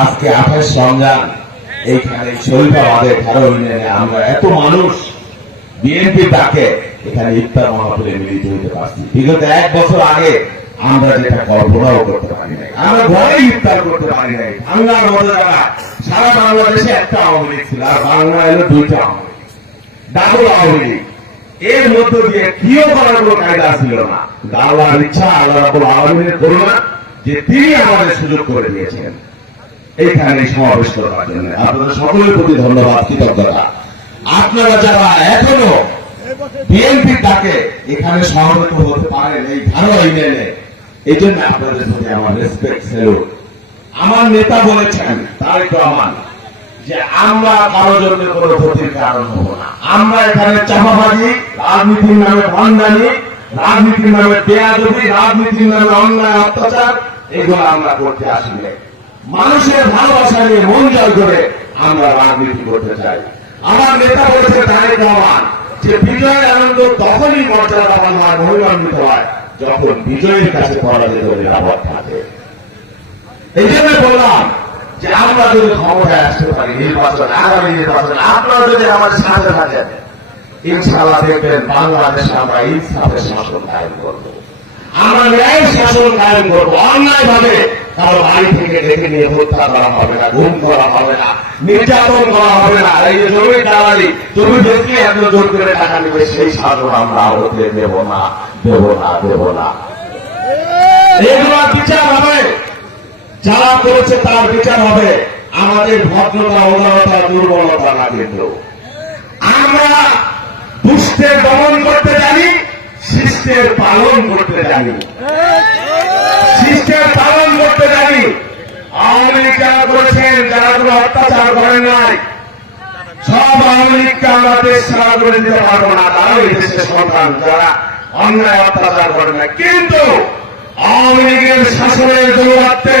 আজকে আঠাশ রমজান এইখানে শরীফাবাদের ধারো ইউনিয়নে আমরা এত মানুষ বিএনপি ডাকে এখানে ইফতার মহাপুরে মিলিত হইতে পারছি। বিগত এক বছর আগে আমরা যেটা কল্পনাও করতে পারি নাই। আমরা ঘরে ইফতার করতে পারি নাই। বাংলার মধ্যে সারা বাংলাদেশে একটা আওয়ামী লীগ ছিল আর বাংলা এলো দুইটা আওয়ামী লীগ। ডাবল আওয়ামী লীগ। এর মধ্য দিয়ে কিও করার কোনো কায়দা ছিল না। আল্লাহর ইচ্ছা আল্লাহ রাবুল আলমিনের করুণা, যে তিনি আমাদের সুযোগ করে দিয়েছেন। এইখানে সমাবেশ করার জন্য। আপনাদের সকলের প্রতি ধন্যবাদ, কৃতজ্ঞতা। আপনারা যারা এখনও বিএনপির ডাকে এখানে সমাবেত হতে পারেন এই ধারণা ইউনিয়নে এই জন্য আপনাদের প্রতি আমার রেসপেক্ট স্যালুট আমার নেতা বলেছেন, তারেক রহমান যে আমরা কারও জন্য কোনো ক্ষতির কারণ হব না। আমরা এখানে চাপাবাজি রাজনীতির নামে ভণ্ডানি রাজনীতির নামে পেয়াদি রাজনীতির নামে অন্যায়, অত্যাচার, এগুলো আমরা করতে আসিনি মানুষের ভালোবাসা নিয়ে মন জয় করে আমরা রাজনীতি করতে চাই। আমার নেতা বলেছে, তারেক রহমান, যে বিজয়ের আনন্দ তখনই মর্যাদাবান হয় মহিমান্বিত হয়, যখন বিজয়ের কাছে পরাজিত নিরাপদ থাকে। এই জন্য বললাম যে আমরা যদি ক্ষমতায় আসতে পারি, নির্বাচন, আগামী নির্বাচন, আপনারা যদি আমাদের সাথে থাকেন, ইনশাআল্লাহ দেখবেন বাংলাদেশে আমরা ইনসাফের শাসন কায়েম করব। আমরা ন্যায় শাসন কায়েম করব। অন্যায় ভাবে কারও বাড়ি থেকে ডেকে নিয়ে হত্যা করা হবে না, গুম করা হবে না, নির্যাতন করা হবে না। এই যে জমি দালালি, জমি দেখলে এত জোর করে টাকা নেবে, সেই শাসন আমরা হতে দেব না দেব না দেব না। এগুলো বিচার হবে। যারা করেছে তার বিচার হবে, আমাদের ভদ্রতা, উদারতা, দুর্বলতা না কিন্তু। আমরা দুষ্টের দমন করতে জানি, শিষ্টের পালন করতে জানি। শিষ্টের পালন করতে জানি। আওয়ামী লীগ যারা করেছেন, যারা কোনো অত্যাচার করেন নাই, সব আওয়ামী লীগকে আমরা দেশ ছাড়া করে দিতে পারব না, তারাও এই দেশের সন্তান, যারা অন্যায় অত্যাচার করেন না কিন্তু আওয়ামী লীগের শাসনের দৌরাত্মে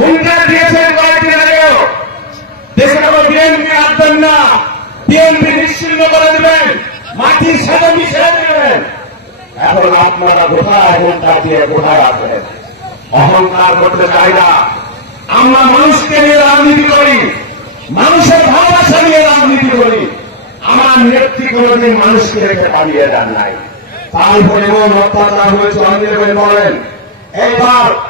হুঙ্কার দিয়েছেন কয়েকদিন আগেও। দেশের আবার বিএনপি আসবেন না। বিএনপি নিশ্চিন্ন করে দেবেন। মাটির সাথে মিশে দেবেন। এখন আপনারা কোথায় হুঙ্কার দিয়ে কোথায় আছেন? অহংকার করতে চাই না। আমরা মানুষকে নিয়ে রাজনীতি করি। মানুষের ভালোবাসা নিয়ে রাজনীতি করি। আমার নেত্রী কোনদিন মানুষকে রেখে পালিয়ে যান নাই। তারপরে এমন অত্যাচার হয়েছে, অনেকে বলেন। এইবার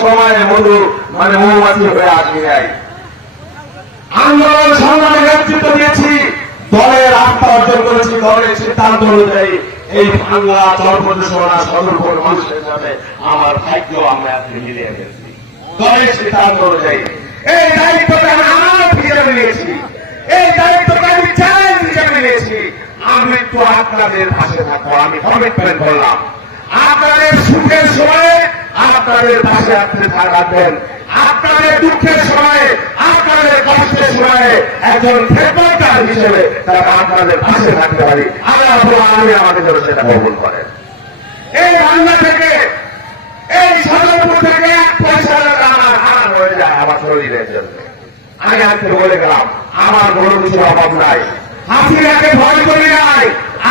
সময় মধু মানে মৌমাছি হয়ে আসি নাই। আন্দোলন সংগ্রামে নেতৃত্ব দিয়েছি দলের আস্থা অর্জন করেছি, দলের সিদ্ধান্ত অনুযায়ী এই বাংলা চরপ্রদেশ সদরপুর মানুষের সাথে আমার ভাগ্য আমরা আজকে মিলিয়ে গেছি দলের সিদ্ধান্ত অনুযায়ী। এই দায়িত্বটা আমি আমার হিসেবে নিয়েছি। এই দায়িত্বটা আমি চ্যালেঞ্জ হিসেবে নিয়েছি। আমি একটু আপনাদের পাশে থাকব, আমি কমিটমেন্ট করলাম। আপনাদের সুখের সময়ে আপনাদের পাশে আপনি থাকবেন আপনাদের দুঃখের সময়ে, আপনাদের কষ্টের সময়ে একজন খেপাটার হিসেবে তারা আপনাদের পাশে থাকতে পারি। আল্লাহ আমি আমাদের জন্য সেটা কবুল করেন। এই বাংলা থেকে, এই সদরপুর থেকে এক পয়সা আমার হারান হয়ে যায় আমার শরীরের জন্য। আমি আজকে বলে গেলাম, আমার কোনো কিছু অভাব নাই। হাসিনাকে ভয় করি নাই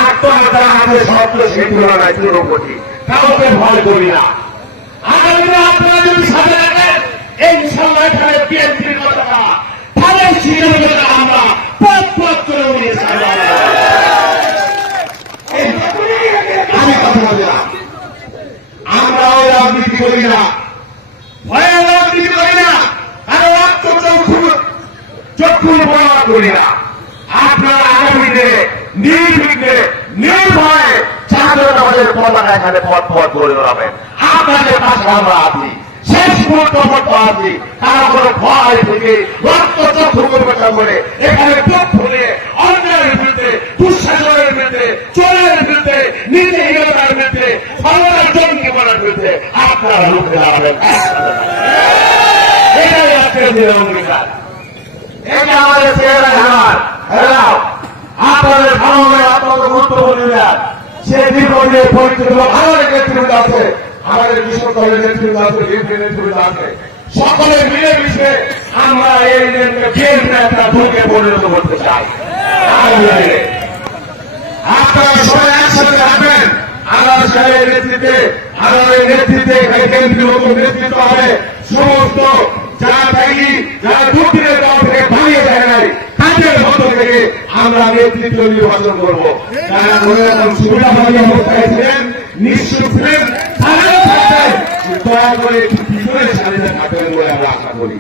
আত্মহত্যা হাতে শব্দ সেই তুলনায় চুরো কোটি কাউকে ভয় করি না। আগামীতে আপনারা যদি সাথে রাখেন ইনশাল্লাহ এখানে বিএনপির কথা বলি না। আমরা ওই রাজনীতি করি না। ভয়ের রাজনীতি করি না। কারণ রক্ত চক্ষু চক্ষুর বড় করি নির্ভয়ে চাঁদের আমাদের পতাকা এখানে পথ পথ করে দাঁড়াবেন। আপনাদের পাশে আমরা আছি শেষ মুহূর্ত মতো আছি কারও কোনো ভয় থেকে রক্ত চক্ষু পরিবেশন করে, এখানে বুক ফুলিয়ে অন্যায়ের বিরুদ্ধে, দুঃশাসনের বিরুদ্ধে, চোরের বিরুদ্ধে নীতিহীনতার বিরুদ্ধে সরকার জঙ্গি বলার বিরুদ্ধে আপনারা রুখে দাঁড়াবেন। এটাই আজকের দিনের অঙ্গীকার। এটা আমাদের চেহারা জানার হ্যালো আপনাদের ভালো আপনাদের গুরুত্বপূর্ণ। সে দীর্ঘদিনে পরিচিত ভালো নেতৃত্ব আছে আমাদের কৃষক দলের নেতৃত্ব আছে বিএনপি নেতৃত্ব আছে সকলে মিলে মিশে আমরা এই বিএনপি একটা দুর্গে পরিণত করতে চাই। আপনারা সবাই একসাথে থাকবেন। আল্লাহ সাহেবের নেতৃত্বে আল্লাহের নেতৃত্বে এখানে কেন্দ্রীয় নেতৃত্ব হবে। সমস্ত যারা ত্যাগী যারা দুঃখের দল থেকে ভাঙিয়ে দেয় নাই, তাদের মধ্য থেকে আমরা নেতৃত্ব নির্বাচন করব। যারা অবস্থায় ছিলেন নিশ্চয় দয়া করে একটু পিছনে থাকবেন বলে আমরা আশা করি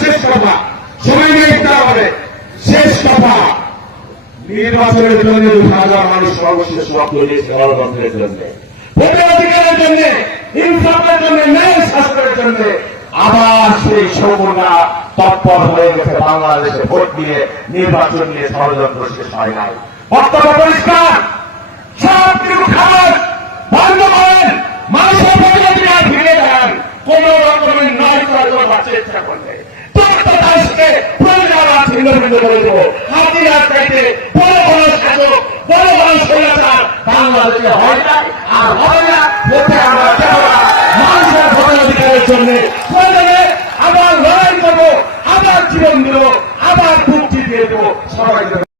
শেষ কথা সময় নিয়ে হবে শেষ কথা নির্বাচনের জন্য হাজার মানুষ সর্বশেষ গণতন্ত্রের জন্য ভোটের অধিকারের জন্য জন্য ন্যায় জন্য আবার সেই সৌমনা তৎপর হয়ে গেছে বাংলাদেশে ভোট নির্বাচন নিয়ে ষড়যন্ত্র শেষ হয় নাই। বক্তব্য পরিষ্কার। সব কিছু খাবার বন্ধ করেন মানুষের ভোটাধিকার ফিরে দেন কোন রকমের নয় করার জন্য চেষ্টা করলে তথ্য দাসকে প্রয়োজন ছিন্ন ভিন্ন করে দেবো হাতিয়ার চাইতে বড় বড় শাসক বড় বড় করবে বাংলাদেশে হয় না, আর হয় না আমরা মানুষের ভোটাধিকারের জন্য আবার লড়াই করব, আবার জীবন দেবো, আবার মুক্তি দিয়ে দেবো। সবাই